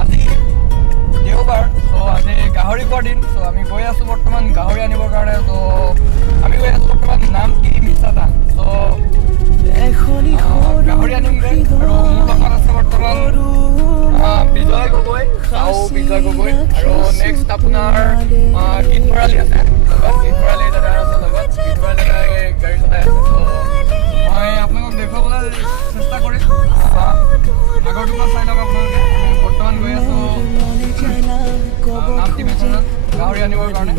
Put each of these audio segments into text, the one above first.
আজি দেওবাৰ চ' আজি গাহৰি খোৱাৰ দিন চ' আমি গৈ আছোঁ বৰ্তমান গাহৰি আনিবৰ কাৰণে চ' আমি গৈ আছোঁ বৰ্তমান নামটি মিছাজান চ' গাহৰি আনিমগৈ আৰু মোৰ লগত আছে বৰ্তমান বিজয় গগৈ বিজয় গগৈ আৰু নেক্সট আপোনাৰ গীত ভৰালী আছে গীত ভৰালী দাদা আছে লগত গীত ভৰালী দাদাই গাড়ী চলাই আছে চ' মই আপোনালোকক দেখুৱাবলৈ চেষ্টা কৰিম আগৰ দুখন চাই লওক আপোনালোকে বৰ্তমান গৈ আছোঁ নামটি মিছাজান গাহৰি আনিবৰ কাৰণে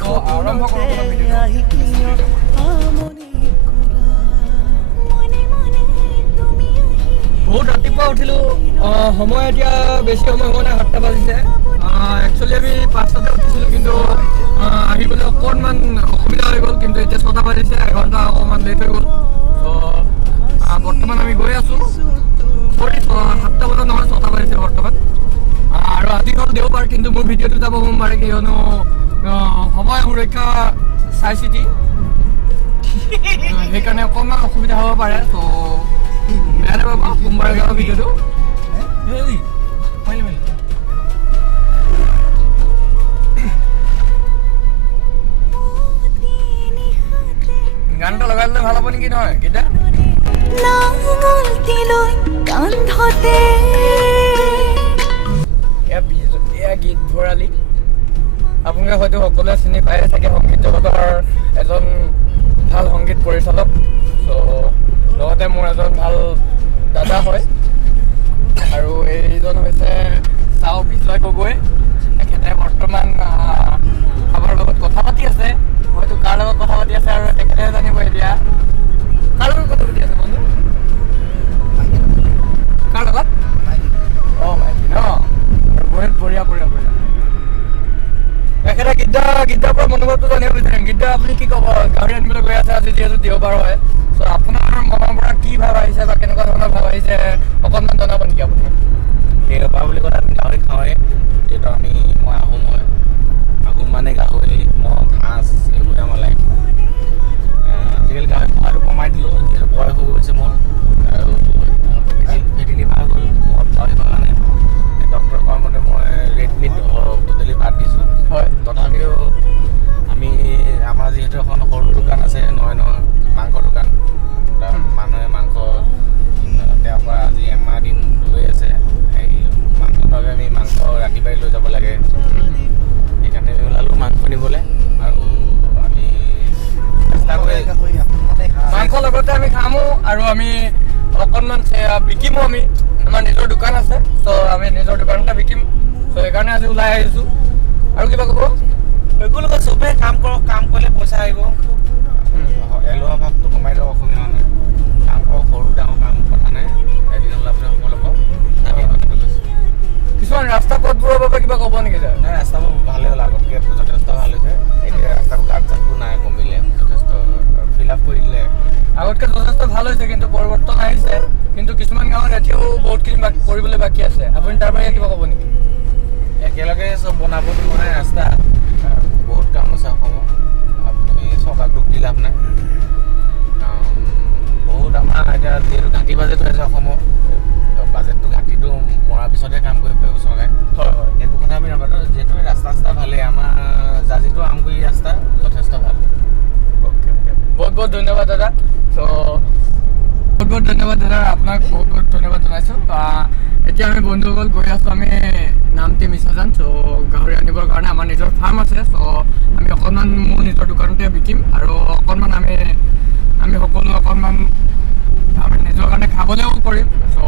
চ' আৰম্ভ কৰোঁ ভিডিঅ'টো বহুত ৰাতিপুৱা উঠিলোঁ সময় এতিয়া বেছি সময় হোৱা নাই 7টা বাজিছে একচুৱেলি আমি 5টাতে উঠিছিলোঁ কিন্তু আহিবলৈ অকণমান অসুবিধা হৈ গ'ল কিন্তু এতিয়া 6টা বাজিছে এঘণ্টা অকণমান লেট হৈ গ'ল ত' বৰ্তমান আমি গৈ আছোঁ 7টা বজাত নহয় 6টা বাজিছে বৰ্তমান আৰু আজি হ'ল দেওবাৰ কিন্তু মোৰ ভিডিঅ'টো যাব সোমবাৰে কিয়নো সময় সুৰক্ষা চাই চিতি সেইকাৰণে অকণমান অসুবিধা হ'ব পাৰে ত' বেয়া নাপাব সোমবাৰে যাব ভিডিঅ'টো গান এটা লগাই দিলে ভাল হ'ব নেকি নহয় গীতা এয়া গীত ভৰালী আপোনালোকে হয়তো সকলোৱে চিনি পায় চাগে সংগীত জগতৰ এজন ভাল সংগীত পৰিচালক চ' লগতে মোৰ এজন ভাল দাদা হয় আৰু এইজন হৈছে বিজয় গগৈ তেখেতে বৰ্তমান আমাৰ লগত কথা পাতি আছে হয়তো কাৰ লগত কথা পাতি আছে আৰু তেখেতে জানিব এতিয়া কাৰ লগত কথা পাতি আছে বন্ধু কাৰ লগত মাইকী ন বহুত বঢ়িয়া তেখেতে গীতাৰ পৰা মনোভাৱটো জানিব বিচাৰিম গীতা আপুনি কি ক'ব গাহৰি আনিবলৈ গৈ আছে আজি যিহেতু দেওবাৰ হয় চ' আপোনাৰ মনৰ পৰা কি ভাৱ আহিছে বা কেনেকুৱা ধৰণৰ ভাৱ আহিছে অকণমান জনাব নেকি আপুনি দেওবাৰ বুলি ক'লে আমি গাহৰি খাওঁৱেই যিহেতু মই আহোম হয় আহোম মানে গাহৰি মহ মাছ এইবোৰে আমাৰ লাইফ আজিকালি গাহৰি খোৱাটো কমাই দিলোঁ যিহেতু বয়স হৈ গৈছে মোৰ আৰু ফেটি লিভাৰ হৈ গ'ল মদ খোৱাৰ কাৰণে ডক্টৰে কোৱা মতে মই ৰেড মিট টোটেলি বাদ দিছোঁ হয় তথাপিও আমি আমাৰ যিহেতু এখন সৰু দোকান আছে নহয় মাংস দোকান মানুহে মাংস তেওঁৰ পৰা আজি এমাহ দিন লৈ আছে এই মাংসৰ বাবে আমি মাংস ৰাতিপুৱাই লৈ যাব লাগে সেইকাৰণে আমি ওলালোঁ মাংস নিবলৈ আৰু আমি চেষ্টা কৰি মাংস লগতে আমি খামো আৰু আমি অকণমান বিকিমো আমি আমাৰ নিজৰ দোকান আছে ত' আমি নিজৰ দোকানতে বিকিম ত' সেইকাৰণে আজি ওলাই আহিছোঁ আৰু কিবা ক'ব এইবোৰ চবেই কাম কৰক কাম কৰিলে পইচা আহিব এলোৱা ভাৱটো কমাই দিয়ক অসুবিধা নাই কাম কৰক সৰু ডাঙৰ কাম কথা নাই এদিন ওলাবলৈ সফল হ'ব কিছুমান ৰাস্তা পথবোৰৰ বাবে কিবা ক'ব নেকি ছাৰ নাই ৰাস্তাবোৰ ভালেই হ'ল আগতকৈ যথেষ্ট ভাল হৈছে এতিয়া ৰাস্তাবোৰ গাঁত চাতবোৰ নাই কমিলে যথেষ্ট ফিল আপ কৰি দিলে আগতকৈ যথেষ্ট ভাল হৈছে কিন্তু পৰিৱৰ্তন আহিছে কিন্তু কিছুমান গাঁৱত এতিয়াও বহুতখিনি কৰিবলৈ বাকী আছে আপুনি তাৰ বাহিৰে কিবা ক'ব নেকি একেলগে চব বনাব নোৱাৰে ৰাস্তা বহুত কাম আছে অসমত আপুনি চৰকাৰক দুখ দি লাভ নাই বহুত আমাৰ এতিয়া যিহেতু ঘাটি বাজেট হৈ আছে অসমত বাজেটটো ঘাটিটো মৰাৰ পিছতহে কাম কৰিব পাৰিব চৰকাৰে হয় একো কথা আমি নাপাতো যিহেতু ৰাস্তা ভালেই আমাৰ জাজিটো আমগুৰি ৰাস্তা যথেষ্ট ভাল বহুত ধন্যবাদ দাদা চ' বহুত ধন্যবাদ দাদা আপোনাক বহুত ধন্যবাদ জনাইছোঁ এতিয়া আমি বন্ধুসকল গৈ আছোঁ আমি নামটি মিছাজান চ' গাহৰি আনিবৰ কাৰণে আমাৰ নিজৰ ফাৰ্ম আছে চ' আমি অকণমান মোৰ নিজৰ দোকানতে বিকিম আৰু অকণমান আমি সকলো অকণমান আমি নিজৰ কাৰণে খাবলৈও কৰিম চ'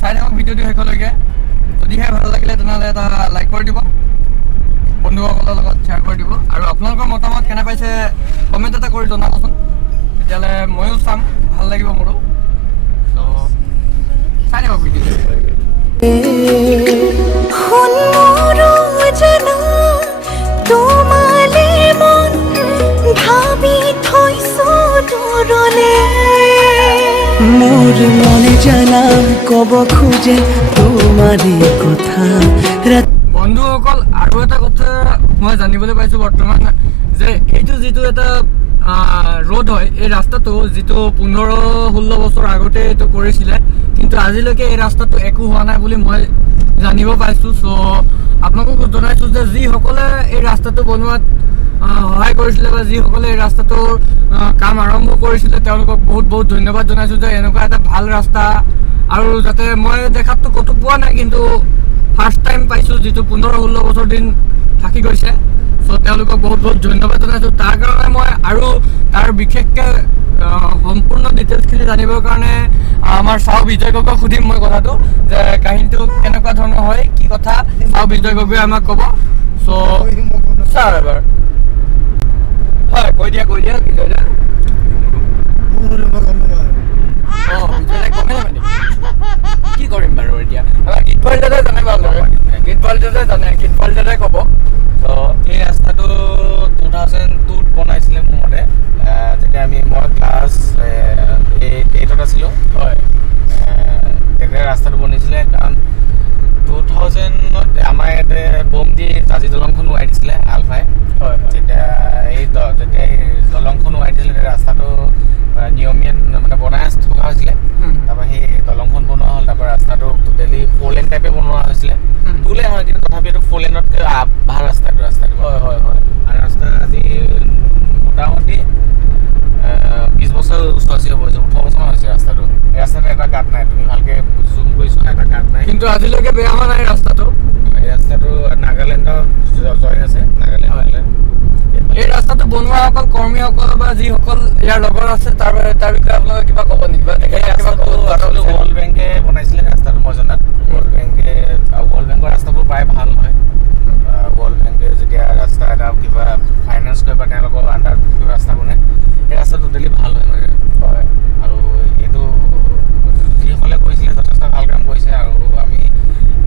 চাই থাকক ভিডিঅ'টো শেষলৈকে যদিহে ভাল লাগিলে তেনেহ'লে এটা লাইক কৰি দিব বন্ধুসকলৰ লগত শ্বেয়াৰ কৰি দিব আৰু আপোনালোকৰ মতামত কেনে পাইছে কমেণ্ট এটা কৰি জনাবচোন তেতিয়াহ'লে ময়ো চাম ভাল লাগিব মোৰো ত' চাই থাকক ভিডিঅ'টো মোৰ মনে জানাম কব খোঁজে তোমাৰই কথা বন্ধুসকল আৰু এটা কথা মই জানিবলৈ পাইছোঁ বৰ্তমান যে এইটো যিটো এটা ৰোড হয় এই ৰাস্তাটো, যিটো 15-16 বছৰ আগতে এইটো কৰিছিলে, কিন্তু আজিলৈকে এই ৰাস্তাটো একো হোৱা নাই বুলি মই জানিব পাইছোঁ। চ' আপোনালোকক জনাইছোঁ যে যিসকলে এই ৰাস্তাটো বনোৱাত সহায় কৰিছিলে বা যিসকলে এই ৰাস্তাটোৰ কাম আৰম্ভ কৰিছিলে তেওঁলোকক বহুত বহুত ধন্যবাদ জনাইছোঁ যে এনেকুৱা এটা ভাল ৰাস্তা, আৰু যাতে মই দেখাততো ক'তো পোৱা নাই, কিন্তু ফাৰ্ষ্ট টাইম পাইছোঁ যিটো 15-16 বছৰ দিন থাকি গৈছে। চ' তেওঁলোকক বহুত বহুত ধন্যবাদ জনাইছোঁ। তাৰ কাৰণে মই আৰু তাৰ বিশেষকৈ সম্পূৰ্ণ ডিটেইলছখিনি জানিবৰ কাৰণে আমাৰ চাও বিজয় গগৈক সুধিম মই কথাটো, যে কাহিনীটো কেনেকুৱা ধৰণৰ হয়, কি কথা চাও বিজয় গগৈয়ে আমাক ক'ব। চ' ছাৰ এবাৰ হয় কৈ দিয়া বিজয় দা। বিজয় দাই গমে নাপায় কি কৰিম বাৰু এতিয়া? গীত দাদাই জানে ভালদৰে, গীত দাদাই ক'ব। তো এই ৰাস্তাটো 2002ত বনাইছিলে মোৰ মতে, যেতিয়া মই ক্লাছ 8ত আছিলোঁ। হয় তেতিয়া ৰাস্তাটো বনিছিলে, কাৰণ 2000ত আমাৰ ইয়াতে বম দি জাজি দলংখন উৰাই দিছিলে আলফাই। হয় যেতিয়া এই দলংখন উৰাই দিছিলে, তেতিয়া ৰাস্তাটো নিয়মীয়া মানে বনাই থকা হৈছিলে। তাৰপৰা সেই দলংখন বনোৱা হ'ল, তাৰপৰা ৰাস্তাটো টোটেলি 4 লেন টাইপে বনোৱা হৈছিলে। 2 লেন হয়, কিন্তু তথাপিতো 4 লেনতকৈ ভাল ৰাস্তাটো হয় আৰু ৰাস্তা আজি মোটামুটি 20 বছৰ ওচৰা-ওচৰি হ'ব, 18 বছৰমান হৈছে ৰাস্তাটো। এই ৰাস্তাটো এটা গাঁত নাই, তুমি ভালকৈ জুম কৰি চোৱা, এটা গাঁত নাই। কিন্তু আজিলৈকে বেয়া হোৱা নাই ৰাস্তাটো। এই ৰাস্তাটো নাগালেণ্ডৰ জইন আছে, নাগালেণ্ড। এই ৰাস্তাটো বনোৱা অকল কৰ্মীসকল বা যিসকল ইয়াৰ লগত আছে তাৰ বিষয়ে আপোনালোকে কিবা ক'ব নেকি? এই ৰাস্তাটো আচলতে ৱৰ্ল্ড বেংকে বনাইছিলে ৰাস্তাটো, মই জনাত। ৱৰ্ল্ড বেংকৰ ৰাস্তাবোৰ প্ৰায় ভাল নহয়। ৱৰ্ল্ড বেংকে যেতিয়া ৰাস্তা এটা কিবা ফাইনেন্স কৰে বা তেওঁলোকৰ আণ্ডাৰত কিবা ৰাস্তা বনায়, সেই ৰাস্তা টোটেলি ভাল হয় মানে। হয় আৰু এইটো যিসকলে কৰিছিলে যথেষ্ট ভাল কাম কৰিছে, আৰু আমি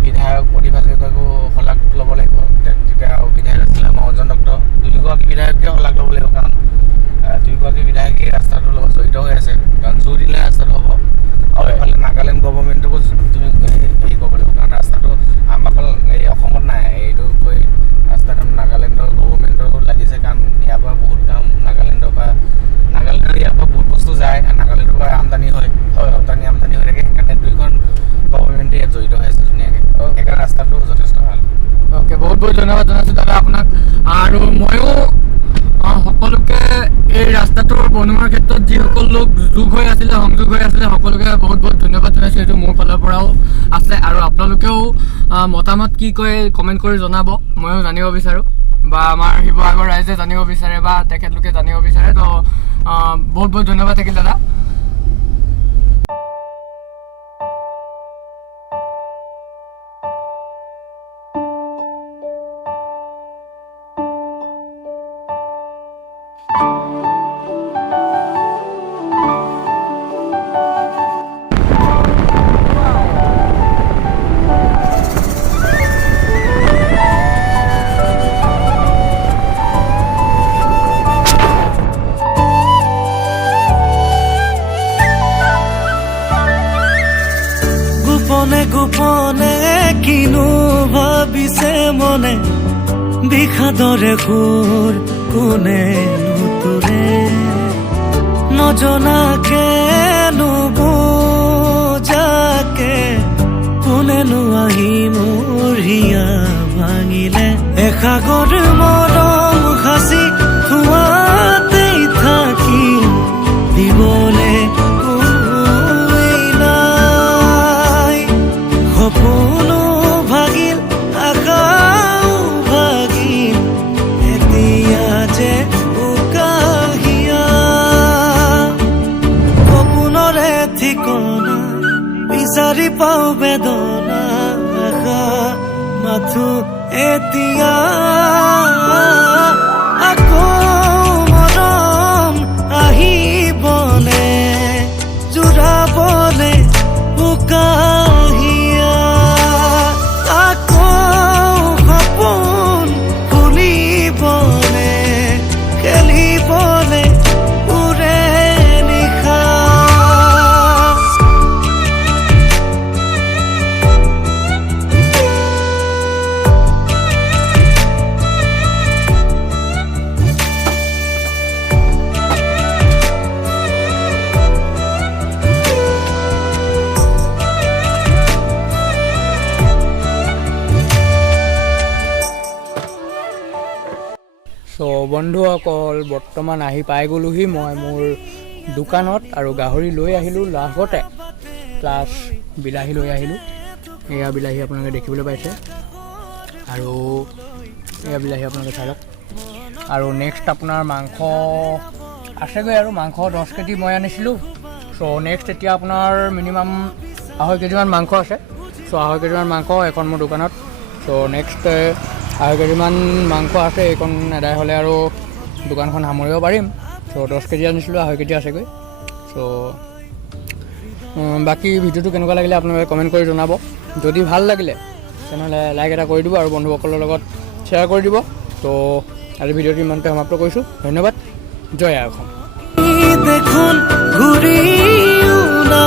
বিধায়ক প্ৰতিভা গগৈকো শলাগ ল'ব লাগিব। তেতিয়া বিধায়ক আছিলে মহোজন ডক্টৰ, দুয়োগৰাকী বিধায়কে শলাগ ল'ব লাগিব, কাৰণ দুয়োগৰাকী বিধায়কেই ৰাস্তাটোৰ লগত জড়িত হৈ আছে। কাৰণ জোৰ দিলে ৰাস্তাটো হ'ব। আৰু এইফালে নাগালেণ্ড গভৰ্ণমেণ্টকো তুমি হেৰি কৰিব লাগিব, কাৰণ ৰাস্তাটো আমাৰ অকল এই অসমত নাই, এইটো গৈ ৰাস্তাটো নাগালেণ্ডৰ গভৰ্ণমেণ্টৰো লাগিছে, কাৰণ ইয়াৰ পৰা বহুত কাম নাগালেণ্ডৰ ইয়াৰ পৰা বহুত বস্তু যায়, নাগালেণ্ডৰ পৰা আমদানি হয়, ৰপ্তানি আমদানি হৈ থাকে। সেইকাৰণে দুয়োখন গভৰ্ণমেণ্টে ইয়াত জড়িত হৈ আছে ধুনীয়াকৈ। সেইকাৰণে ৰাস্তাটো যথেষ্ট ভাল। অ'কে, বহুত বহুত ধন্যবাদ জনাইছোঁ দাদা আপোনাক। আৰু ময়ো সকলোকে এই ৰাস্তাটোৰ বনোৱাৰ ক্ষেত্ৰত যিসকল লোক সংযোগ হৈ আছিলে সকলোকে বহুত বহুত ধন্যবাদ জনাইছোঁ। এইটো মোৰ ফালৰ পৰাও আছে, আৰু আপোনালোকেও মতামত কি কয় কমেণ্ট কৰি জনাব, ময়ো জানিব বিচাৰোঁ, বা আমাৰ শিৱসাগৰ ৰাইজে জানিব বিচাৰে বা তেখেতলোকে জানিব বিচাৰে। তো বহুত বহুত ধন্যবাদ থাকিল দাদা। গোপনে কিনো ভাবিছে মনে, বিষাদৰে সুৰ কোনে নুতুৰে, নজনাকে নুবুজাকে কোনেনো আহি মোৰ হিয়া ভাঙিলে। এসাগৰ মৰম সাঁচি থোৱাতেই থাকি দিবলে সপোনো ভাগিল, আশাও ভাগিল, এতিয়া যে উকাহিয়া সপোনৰে ঠিকনা বিচাৰি পাওঁ বেদনা, আশা মাথো এতিয়া আকৌ মৰম আহিবনে জোৰাবলে উকাহিয়া। বন্ধুসকল বৰ্তমান আহি পাই গ'লোহি মই মোৰ দোকানত আৰু গাহৰি লৈ আহিলোঁ লগতে প্লাছ বিলাহী লৈ আহিলোঁ। এয়া বিলাহী আপোনালোকে দেখিবলৈ পাইছে আৰু এয়া বিলাহী আপোনালোকে চাই লওক। আৰু নেক্সট আপোনাৰ মাংস আছেগৈ আৰু মাংস 10 কেজি মই আনিছিলোঁ। চ' নেক্সট এতিয়া আপোনাৰ মিনিমাম 2.5 কেজিমান মাংস আছে। চ' 2.5 কেজিমান মাংস এখন মোৰ দোকানত। চ' নেক্সট 2.5 কেজিমান মাংস আছে, এইখন এদাই হ'লে আৰু দোকানখন সামৰিব পাৰিম। চ' 10 কেজি আনিছিলোঁ, 2.5 কেজি আছেগৈ। চ' বাকী ভিডিঅ'টো কেনেকুৱা লাগিলে আপোনালোকে কমেণ্ট কৰি জনাব। যদি ভাল লাগিলে তেনেহ'লে লাইক এটা কৰি দিব আৰু বন্ধুসকলৰ লগত শ্বেয়াৰ কৰি দিব। ত' আজি ভিডিঅ'টো ইমানতে সমাপ্ত কৰিছোঁ। ধন্যবাদ। জয় আই অসম। দেখোন ঘূৰিও না